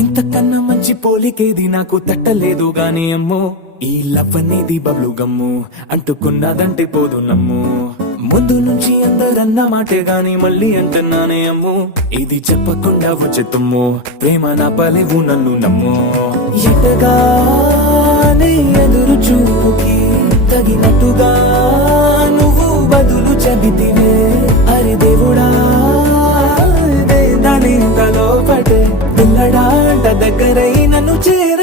ఇంతకన్నా మంచి పోలికేది నాకు తట్టలేదు గాని అమ్మో, ఈ లవ్ అనేది బబ్లు గమ్ము, అంటుకున్నదంటే పోదు నమ్ము. ముందు నుంచి అందరన్న మాటే గాని మళ్ళీ అంటున్నానే అమ్ము, ఇది చెప్పకుండా వచ్చే తుమ్ము, ప్రేమ నా పలేవు నన్ను నమ్ము. ఎటగానే ఎదురు చూకి తగినట్టుగా నువ్వు బదులు చెబితివే, అరే దేవుడా దాని లోపటే పిల్లడాంట దగ్గరై నన్ను చేర